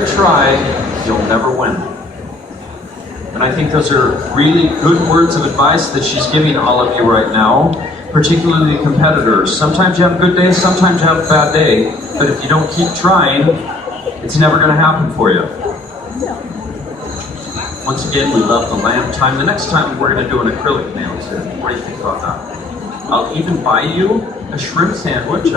to try, you'll never win. And I think those are really good words of advice that she's giving all of you right now, particularly competitors. Sometimes you have good days, sometimes you have a bad day, but if you don't keep trying, it's never going to happen for you. Once again, we love the lamb time. The next time we're going to do an acrylic nail too. What do you think about that? I'll even buy you a shrimp sandwich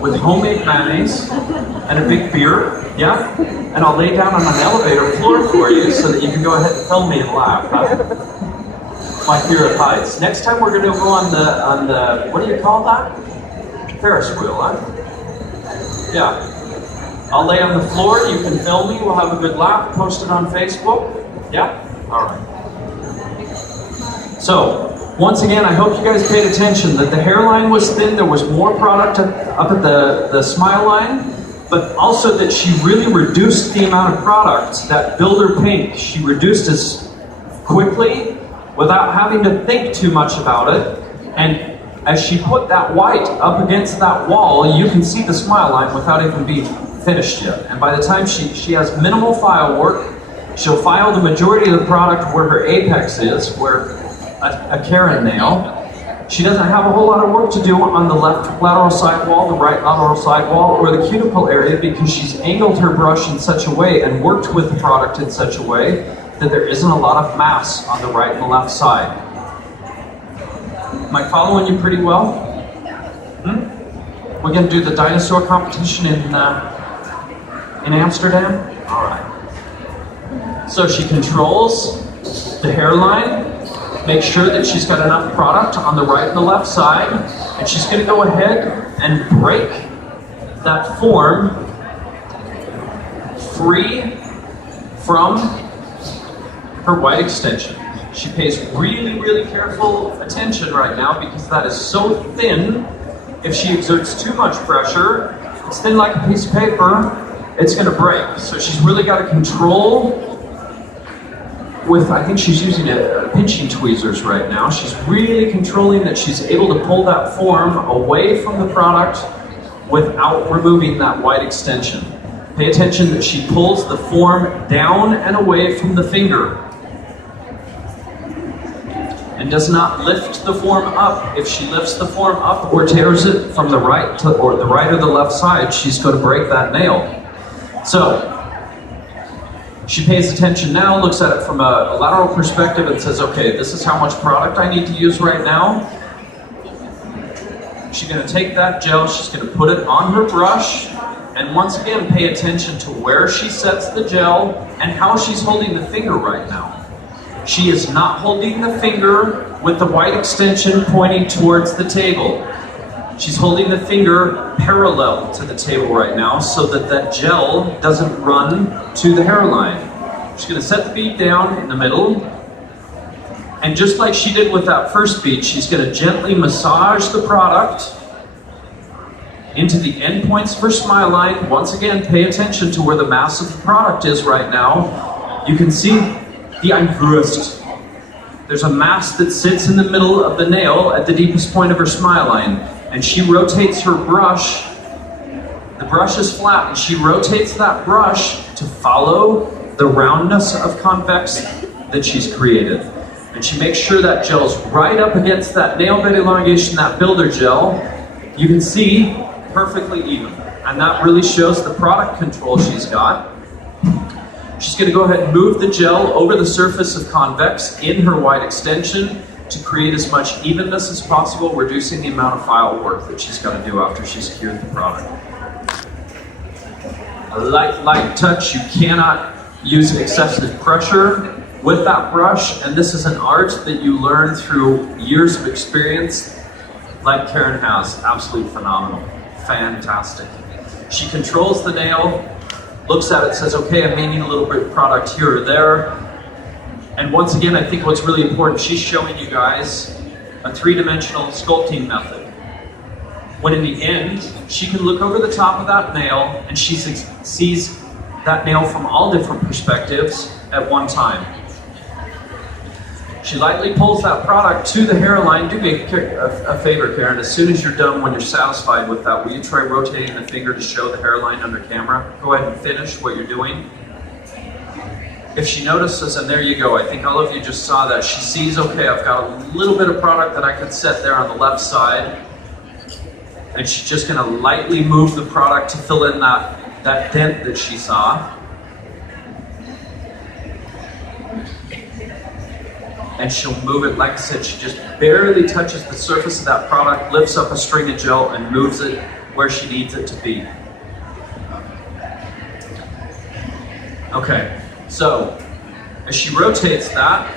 with homemade mayonnaise and a big beer, yeah? And I'll lay down on an elevator floor for you so that you can go ahead and film me and laugh, huh? My fear of heights. Next time we're going to go on the, what do you call that? Ferris wheel, huh? Yeah. I'll lay on the floor, you can film me, we'll have a good laugh, post it on Facebook. Yeah? Alright. So, once again, I hope you guys paid attention that the hairline was thin, there was more product up at the smile line, but also that she really reduced the amount of product, that builder pink, she reduced as quickly without having to think too much about it. And as she put that white up against that wall, you can see the smile line without even being finished yet. And by the time she has minimal file work, she'll file the majority of the product where her apex is, where a Karin nail. She doesn't have a whole lot of work to do on the left lateral side wall, the right lateral side wall, or the cuticle area because she's angled her brush in such a way and worked with the product in such a way that there isn't a lot of mass on the right and the left side. Am I following you pretty well? We're going to do the dinosaur competition in Amsterdam? All right. So she controls the hairline, make sure that she's got enough product on the right and the left side, and she's going to go ahead and break that form free from her white extension. She pays really, really careful attention right now because that is so thin. If she exerts too much pressure, it's thin like a piece of paper, it's going to break. So she's really got to control with, I think she's using pinching tweezers right now. She's really controlling that she's able to pull that form away from the product without removing that white extension. Pay attention that she pulls the form down and away from the finger and does not lift the form up. If she lifts the form up or tears it from the right to, or the right or the left side, she's going to break that nail. So she pays attention now, looks at it from a lateral perspective and says, okay, this is how much product I need to use right now. She's going to take that gel, she's going to put it on her brush, and once again pay attention to where she sets the gel and how she's holding the finger right now. She is not holding the finger with the white extension pointing towards the table. She's holding the finger parallel to the table right now so that that gel doesn't run to the hairline. She's going to set the bead down in the middle, and just like she did with that first bead, she's going to gently massage the product into the end points of her smile line. Once again, pay attention to where the mass of the product is right now. You can see the Einwurst. There's a mass that sits in the middle of the nail at the deepest point of her smile line. And she rotates her brush. The brush is flat, and she rotates that brush to follow the roundness of convex that she's created. And she makes sure that gel's right up against that nail bed elongation, that builder gel. You can see perfectly even. And that really shows the product control she's got. She's going to go ahead and move the gel over the surface of convex in her white extension to create as much evenness as possible, reducing the amount of file work that she's got to do after she's cured the product. A light touch. You cannot use excessive pressure with that brush, and this is an art that you learn through years of experience like Karin has. Absolutely phenomenal. Fantastic. She controls the nail, looks at it, says, okay, I may need a little bit of product here or there. And once again, I think what's really important, she's showing you guys a three-dimensional sculpting method. When in the end, she can look over the top of that nail and she sees that nail from all different perspectives at one time. She lightly pulls that product to the hairline. Do me a favor, Karen. As soon as you're done, when you're satisfied with that, will you try rotating the finger to show the hairline under camera? Go ahead and finish what you're doing. If she notices, and there you go, I think all of you just saw that, she sees, okay, I've got a little bit of product that I could set there on the left side, and she's just gonna lightly move the product to fill in that dent that she saw. And she'll move it, like I said, she just barely touches the surface of that product, lifts up a string of gel, and moves it where she needs it to be. Okay. So, as she rotates that,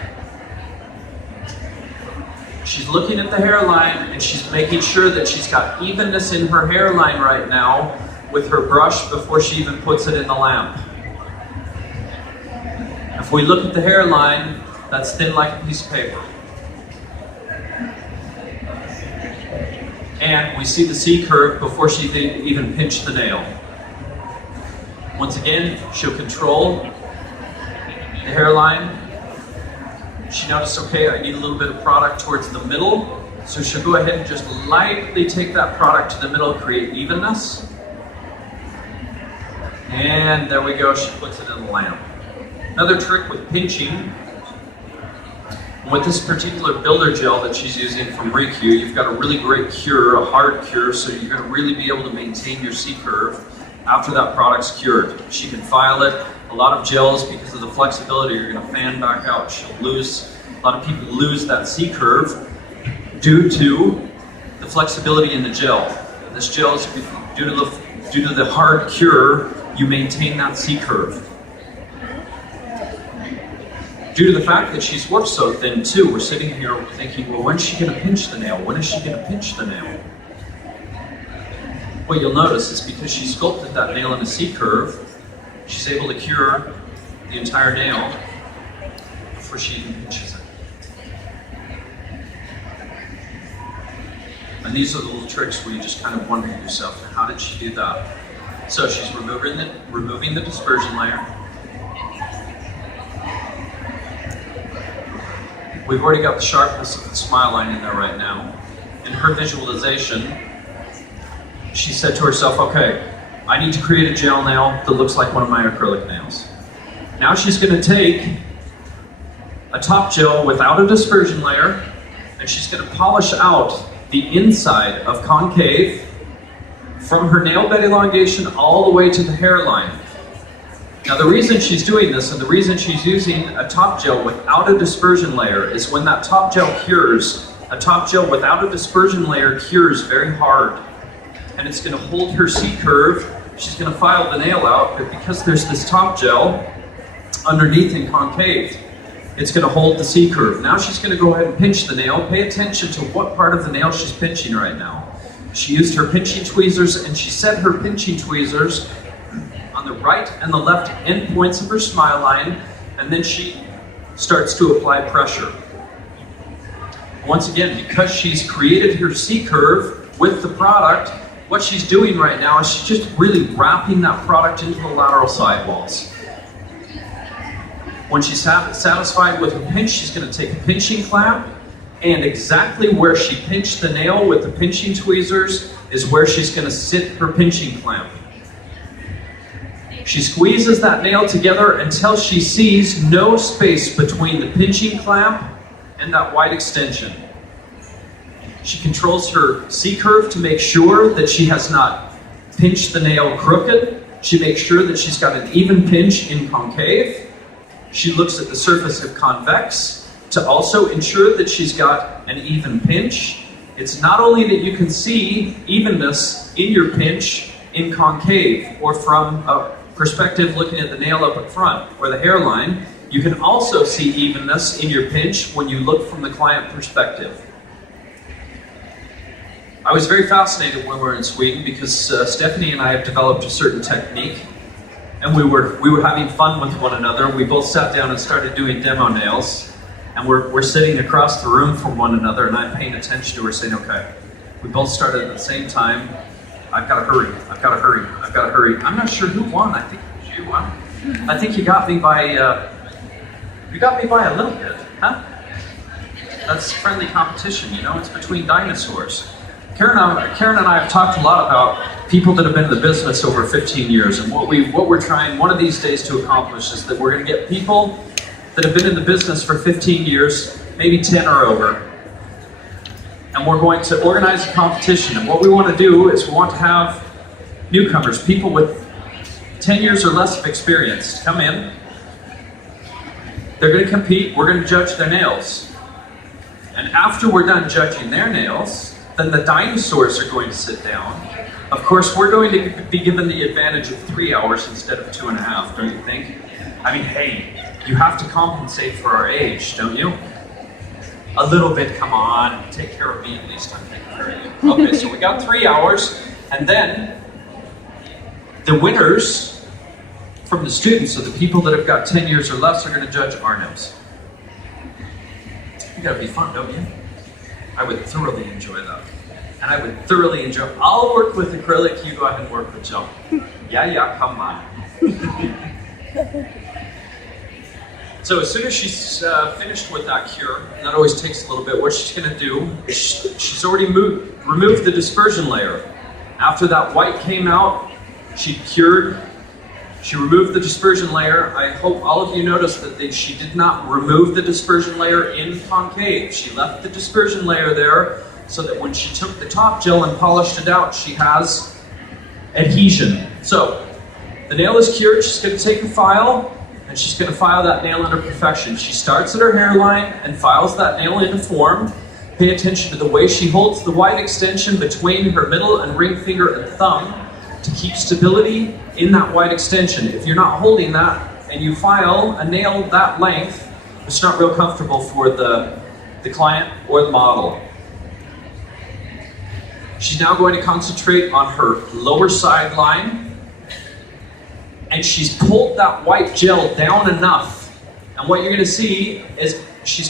she's looking at the hairline and she's making sure that she's got evenness in her hairline right now with her brush before she even puts it in the lamp. If we look at the hairline, that's thin like a piece of paper. And we see the C curve before she even pinched the nail. Once again, she'll control the hairline. She noticed, okay, I need a little bit of product towards the middle, so she'll go ahead and just lightly take that product to the middle, create evenness. And there we go, she puts it in the lamp. Another trick with pinching, with this particular builder gel that she's using from REQ, you've got a really great cure, a hard cure, so you're going to really be able to maintain your C curve after that product's cured. She can file it. A lot of gels, because of the flexibility, are going to fan back out. She'll lose, a lot of people lose that C curve due to the flexibility in the gel. This gel is due to the hard cure, you maintain that C curve. Due to the fact that she's worked so thin too, we're sitting here thinking, well, when's she going to pinch the nail? When is she going to pinch the nail? What you'll notice is because she sculpted that nail in a C curve, she's able to cure the entire nail before she even pinches it. And these are the little tricks where you just kind of wonder to yourself, how did she do that? So she's removing the dispersion layer. We've already got the sharpness of the smile line in there right now. In her visualization, she said to herself, okay, I need to create a gel nail that looks like one of my acrylic nails. Now she's going to take a top gel without a dispersion layer, and she's going to polish out the inside of concave from her nail bed elongation all the way to the hairline. Now the reason she's doing this and the reason she's using a top gel without a dispersion layer is when that top gel cures, a top gel without a dispersion layer cures very hard. And it's going to hold her C curve. She's going to file the nail out, but because there's this top gel underneath in concave, it's going to hold the C curve. Now she's going to go ahead and pinch the nail. Pay attention to what part of the nail she's pinching right now. She used her pinching tweezers and she set her pinching tweezers on the right and the left end points of her smile line, and then she starts to apply pressure. Once again, because she's created her C curve with the product, what she's doing right now is she's just really wrapping that product into the lateral sidewalls. When she's satisfied with her pinch, she's going to take a pinching clamp, and exactly where she pinched the nail with the pinching tweezers is where she's going to sit her pinching clamp. She squeezes that nail together until she sees no space between the pinching clamp and that white extension. She controls her C curve to make sure that she has not pinched the nail crooked. She makes sure that she's got an even pinch in concave. She looks at the surface of convex to also ensure that she's got an even pinch. It's not only that you can see evenness in your pinch in concave or from a perspective looking at the nail up front or the hairline, you can also see evenness in your pinch when you look from the client perspective. I was very fascinated when we were in Sweden because Stephanie and I have developed a certain technique, and we were having fun with one another. We both sat down and started doing demo nails, and we're sitting across the room from one another, and I'm paying attention to her saying, okay, we both started at the same time. I've got to hurry, I've got to hurry, I've got to hurry. I'm not sure who won. I think it was you won. I think you got me by a little bit, huh? That's friendly competition, you know, it's between dinosaurs. Karin and I have talked a lot about people that have been in the business over 15 years, and what we're trying one of these days to accomplish is that we're going to get people that have been in the business for 15 years, maybe 10 or over, and we're going to organize a competition. And what we want to do is we want to have newcomers, people with 10 years or less of experience, come in. They're going to compete, we're going to judge their nails. And after we're done judging their nails, then the dinosaurs are going to sit down. Of course, we're going to be given the advantage of 3 hours instead of 2.5, don't you think? I mean, hey, you have to compensate for our age, don't you? A little bit, come on, take care of me at least, I'm taking care of you. Okay, so we got 3 hours, and then the winners from the students, so the people that have got 10 years or less, are going to judge our nails. You gotta be fun, don't you? I would thoroughly enjoy that. And I would thoroughly enjoy, I'll work with acrylic, you go ahead and work with gel. Yeah, come on. So as soon as she's finished with that cure, and that always takes a little bit, what she's gonna do is she's already removed the dispersion layer. After that white came out, she cured, she removed the dispersion layer. I hope all of you noticed that she did not remove the dispersion layer in concave. She left the dispersion layer there so that when she took the top gel and polished it out, she has adhesion. So the nail is cured. She's going to take a file and she's going to file that nail into perfection. She starts at her hairline and files that nail into form. Pay attention to the way she holds the white extension between her middle and ring finger and thumb to keep stability in that white extension. If you're not holding that and you file a nail that length, it's not real comfortable for the client or the model. She's now going to concentrate on her lower sideline, and she's pulled that white gel down enough. And what you're going to see is she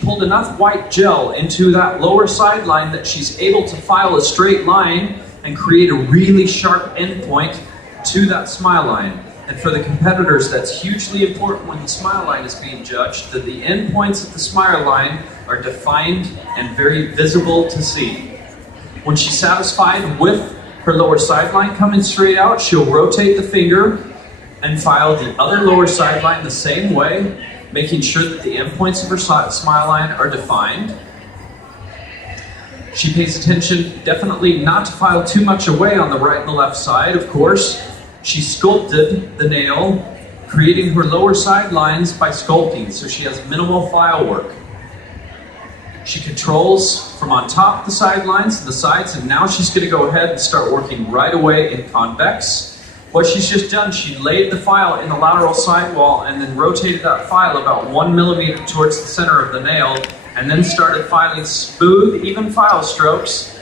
pulled enough white gel into that lower sideline that she's able to file a straight line and create a really sharp endpoint to that smile line. And for the competitors, that's hugely important when the smile line is being judged, that the endpoints of the smile line are defined and very visible to see. When she's satisfied with her lower sideline coming straight out, she'll rotate the finger and file the other lower sideline the same way, making sure that the endpoints of her smile line are defined. She pays attention definitely not to file too much away on the right and the left side, of course. She sculpted the nail, creating her lower side lines by sculpting, so she has minimal file work. She controls from on top the side lines to the sides, and now she's going to go ahead and start working right away in convex. What she's just done, she laid the file in the lateral sidewall and then rotated that file about 1 millimeter towards the center of the nail, and then started filing smooth, even file strokes.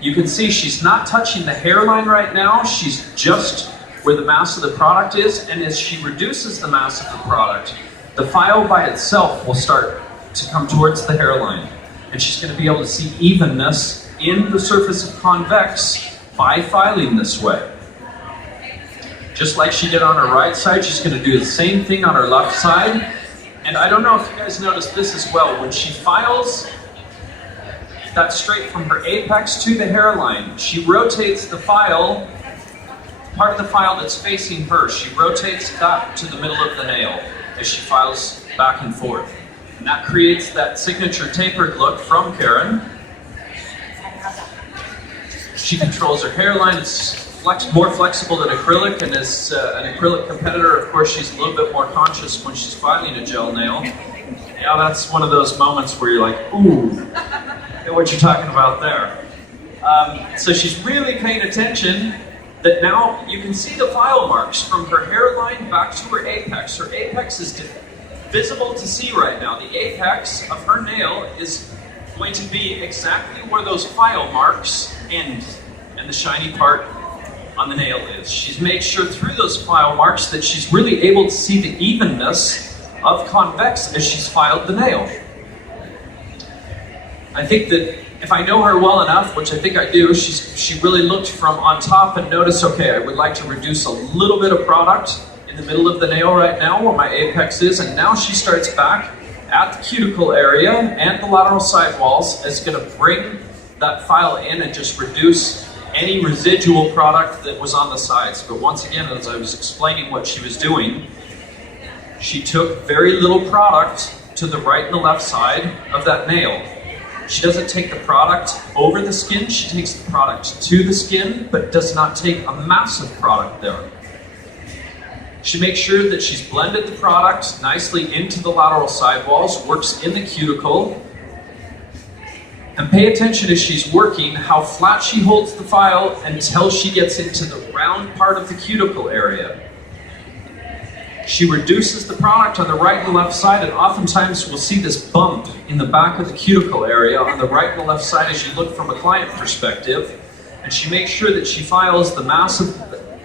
You can see she's not touching the hairline right now, she's just where the mass of the product is, and as she reduces the mass of the product, the file by itself will start to come towards the hairline. And she's going to be able to see evenness in the surface of convex by filing this way. Just like she did on her right side, she's going to do the same thing on her left side. And I don't know if you guys noticed this as well. When she files that straight from her apex to the hairline, she rotates the file, part of the file that's facing her, she rotates that to the middle of the nail as she files back and forth. And that creates that signature tapered look from Karin. She controls her hairline. It's more flexible than acrylic, and as an acrylic competitor, of course, she's a little bit more conscious when she's filing a gel nail. Yeah, that's one of those moments where you're like, ooh, what you're talking about there. So she's really paying attention that now you can see the file marks from her hairline back to her apex. Her apex is visible to see right now. The apex of her nail is going to be exactly where those file marks end, and the shiny part on the nail is. She's made sure through those file marks that she's really able to see the evenness of convex as she's filed the nail. I think that if I know her well enough, which I think I do, she really looked from on top and noticed, okay, I would like to reduce a little bit of product in the middle of the nail right now where my apex is, and now she starts back at the cuticle area and the lateral sidewalls is going to bring that file in and just reduce any residual product that was on the sides. But once again, as I was explaining what she was doing, she took very little product to the right and the left side of that nail. She doesn't take the product over the skin, she takes the product to the skin, but does not take a massive product there. She makes sure that she's blended the product nicely into the lateral sidewalls, works in the cuticle, and pay attention as she's working how flat she holds the file until she gets into the round part of the cuticle area. She reduces the product on the right and left side, and oftentimes we'll see this bump in the back of the cuticle area on the right and the left side as you look from a client perspective. And she makes sure that she files the mass of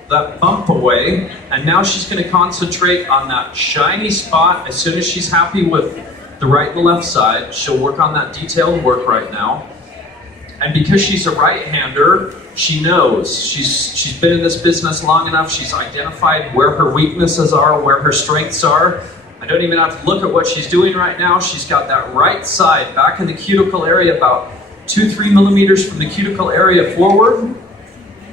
that bump away, and now she's going to concentrate on that shiny spot. As soon as she's happy with the right and the left side, she'll work on that detailed work right now. And because she's a right-hander, she knows. She's been in this business long enough. She's identified where her weaknesses are, where her strengths are. I don't even have to look at what she's doing right now. She's got that right side back in the cuticle area, about 2-3 millimeters from the cuticle area forward.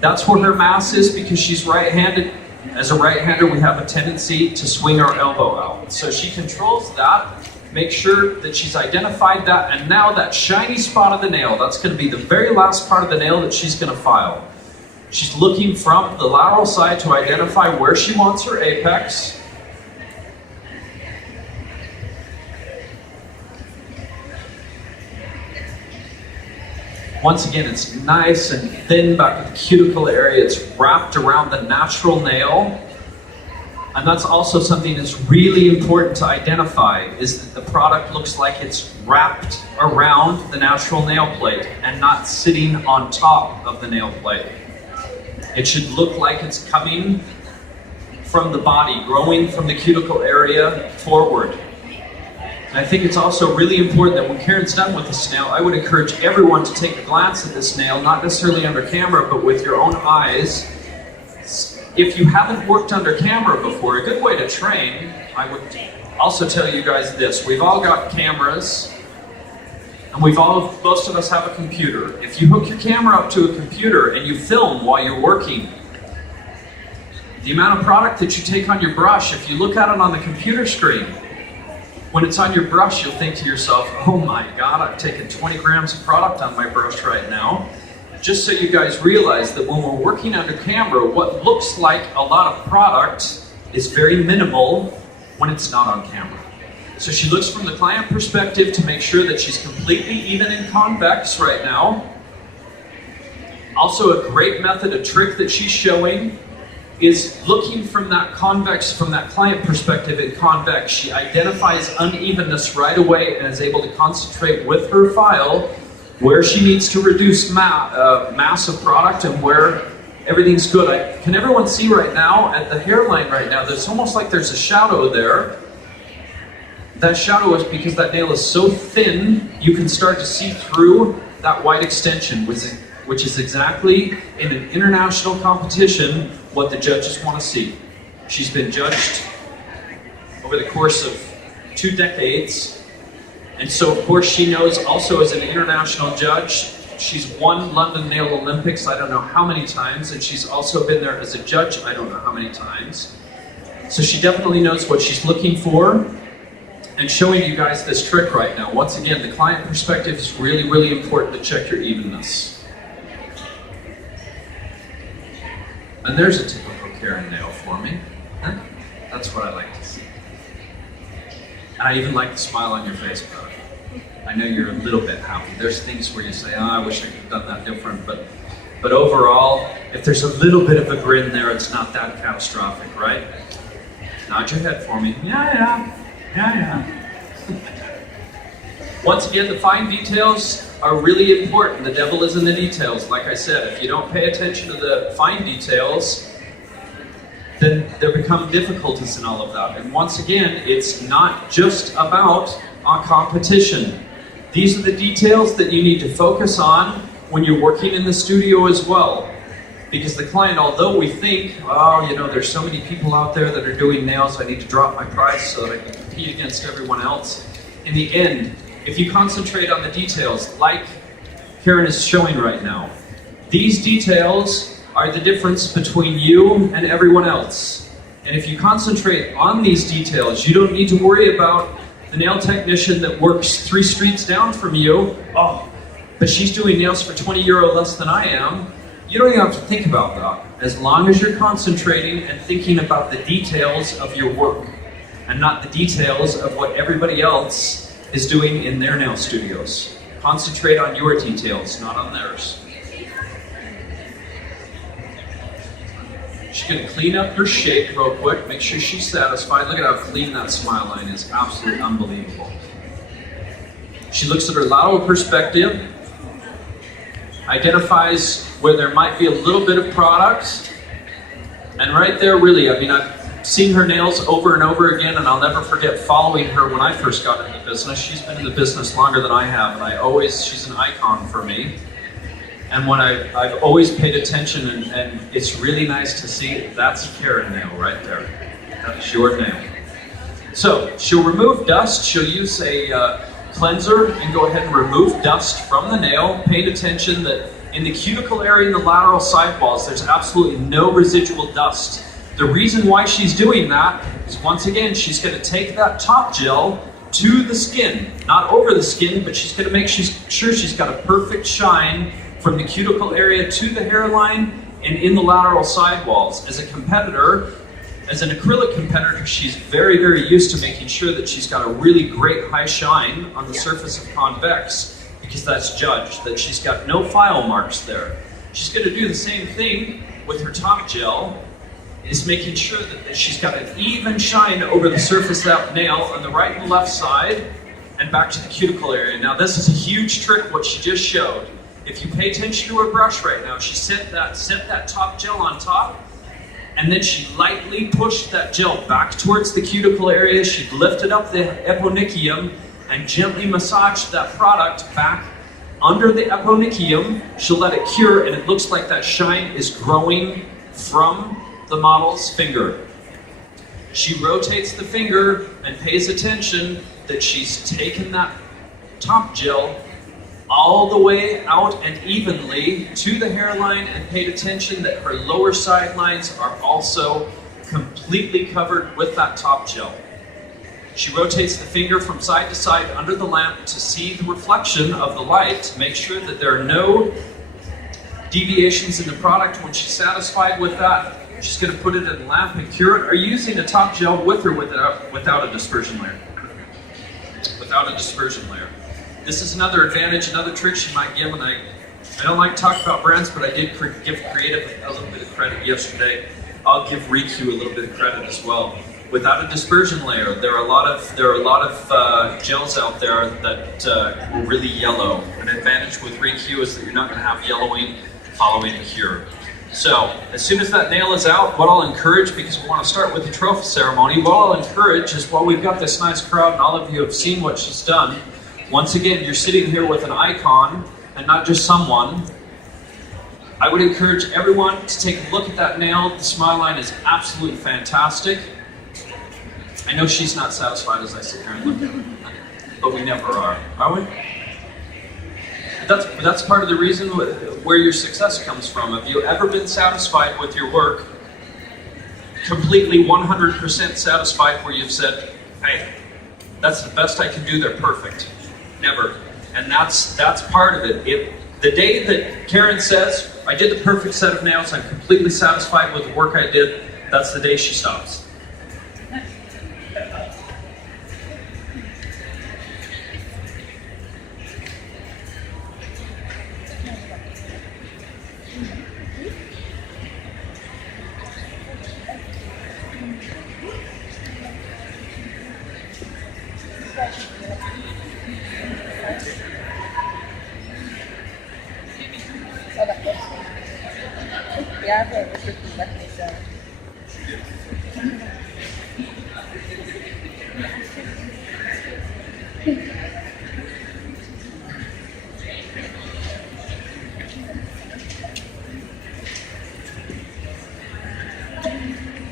That's where her mass is because she's right-handed. As a right-hander, we have a tendency to swing our elbow out. So she controls that. Make sure that she's identified that, and now that shiny spot of the nail, that's going to be the very last part of the nail that she's going to file. She's looking from the lateral side to identify where she wants her apex. Once again, it's nice and thin back in the cuticle area. It's wrapped around the natural nail. And that's also something that's really important to identify, is that the product looks like it's wrapped around the natural nail plate and not sitting on top of the nail plate. It should look like it's coming from the body, growing from the cuticle area forward. And I think it's also really important that when Karen's done with this nail, I would encourage everyone to take a glance at this nail, not necessarily under camera, but with your own eyes. If you haven't worked under camera before, a good way to train, I would also tell you guys this. We've all got cameras, and most of us have a computer. If you hook your camera up to a computer and you film while you're working, the amount of product that you take on your brush, if you look at it on the computer screen, when it's on your brush, you'll think to yourself, oh my God, I've taken 20 grams of product on my brush right now. Just so you guys realize that when we're working under camera, what looks like a lot of product is very minimal when it's not on camera. So she looks from the client perspective to make sure that she's completely even in convex right now. Also, a great method, a trick that she's showing, is looking from that convex, from that client perspective in convex. She identifies unevenness right away and is able to concentrate with her file where she needs to reduce mass of product and where everything's good. Can everyone see right now at the hairline right now, there's almost like there's a shadow there. That shadow is because that nail is so thin, you can start to see through that white extension, which is exactly, in an international competition, what the judges want to see. She's been judged over the course of 2 decades. And so, of course, she knows also as an international judge, she's won London Nail Olympics, I don't know how many times, and she's also been there as a judge, I don't know how many times. So she definitely knows what she's looking for, and showing you guys this trick right now. Once again, the client perspective is really, really important to check your evenness. And there's a typical Karin nail for me. That's what I like to see. And I even like the smile on your face, brother. I know you're a little bit happy. There's things where you say, oh, I wish I could have done that different, but overall, if there's a little bit of a grin there, it's not that catastrophic, right? Nod your head for me. Yeah. Once again, the fine details are really important. The devil is in the details. Like I said, if you don't pay attention to the fine details, then there become difficulties in all of that. And once again, it's not just about a competition. These are the details that you need to focus on when you're working in the studio as well. Because the client, although we think, oh, you know, there's so many people out there that are doing nails, I need to drop my price so that I can compete against everyone else. in the end, if you concentrate on the details, like Karin is showing right now, these details are the difference between you and everyone else. And if you concentrate on these details, you don't need to worry about the nail technician that works 3 streets down from you. Oh, but she's doing nails for 20 euro less than I am. You don't even have to think about that. As long as you're concentrating and thinking about the details of your work and not the details of what everybody else is doing in their nail studios. Concentrate on your details, not on theirs. She's going to clean up her shape real quick, make sure she's satisfied. Look at how clean that smile line is. Absolutely unbelievable. She looks at her lateral perspective, identifies where there might be a little bit of product, and right there really, I mean, I've seen her nails over and over again, and I'll never forget following her when I first got into the business. She's been in the business longer than I have, and she's an icon for me. And when I've always paid attention, and it's really nice to see, that's a Karin nail right there. That's your nail. So she'll remove dust. She'll use a cleanser and go ahead and remove dust from the nail. Paying attention that in the cuticle area and the lateral sidewalls, there's absolutely no residual dust. The reason why she's doing that is, once again, she's going to take that top gel to the skin, not over the skin, but she's going to make sure she's got a perfect shine from the cuticle area to the hairline and in the lateral sidewalls. As a competitor, as an acrylic competitor, she's very, very used to making sure that she's got a really great high shine on the surface of convex, because that's judged, that she's got no file marks there. She's going to do the same thing with her top gel, is making sure that she's got an even shine over the surface of that nail on the right and left side and back to the cuticle area. Now this is a huge trick, what she just showed. If you pay attention to her brush right now, she set that top gel on top, and then she lightly pushed that gel back towards the cuticle area. She lifted up the eponychium and gently massaged that product back under the eponychium. She'll let it cure, and it looks like that shine is growing from the model's finger. She rotates the finger and pays attention that she's taken that top gel all the way out and evenly to the hairline, and paid attention that her lower side lines are also completely covered with that top gel. She rotates the finger from side to side under the lamp to see the reflection of the light, to make sure that there are no deviations in the product. When she's satisfied with that, she's going to put it in the lamp and cure it. Are you using a top gel with or without a dispersion layer? Without a dispersion layer. This is another advantage, another trick she might give, and I don't like to talk about brands, but I did give Creative a little bit of credit yesterday. I'll give REQ a little bit of credit as well. Without a dispersion layer, there are a lot of gels out there that are really yellow. An advantage with REQ is that you're not going to have yellowing following the cure. So, as soon as that nail is out, what I'll encourage, because we want to start with the trophy ceremony, what I'll encourage is, while we've got this nice crowd and all of you have seen what she's done, once again, you're sitting here with an icon and not just someone. I would encourage everyone to take a look at that nail. The smile line is absolutely fantastic. I know she's not satisfied as I sit here and look at it, but we never are we? That's part of the reason where your success comes from. Have you ever been satisfied with your work, completely 100% satisfied, where you've said, hey, that's the best I can do, they're perfect? Never. And that's part of it. The day that Karin says, I did the perfect set of nails, I'm completely satisfied with the work I did, that's the day she stops.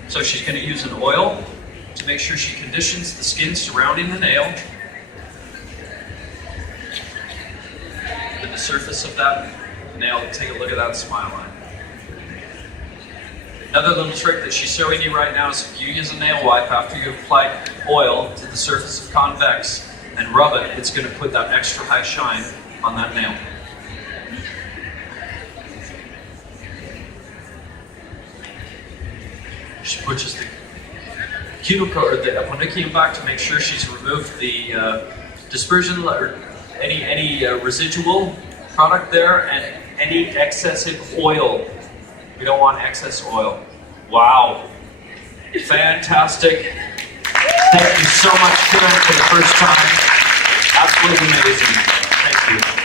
So she's going to use an oil to make sure she conditions the skin surrounding the nail, with the surface of that nail. Take a look at that smile line. Another little trick that she's showing you right now is if you use a nail wipe after you've applied oil to the surface of convex and rub it, it's going to put that extra high shine on that nail. She pushes the cuticle or the aponychium back to make sure she's removed the dispersion or any residual product there and any excessive oil. We don't want excess oil. Wow. Fantastic. Thank you so much, Karin, for the first time. Absolutely amazing. Thank you.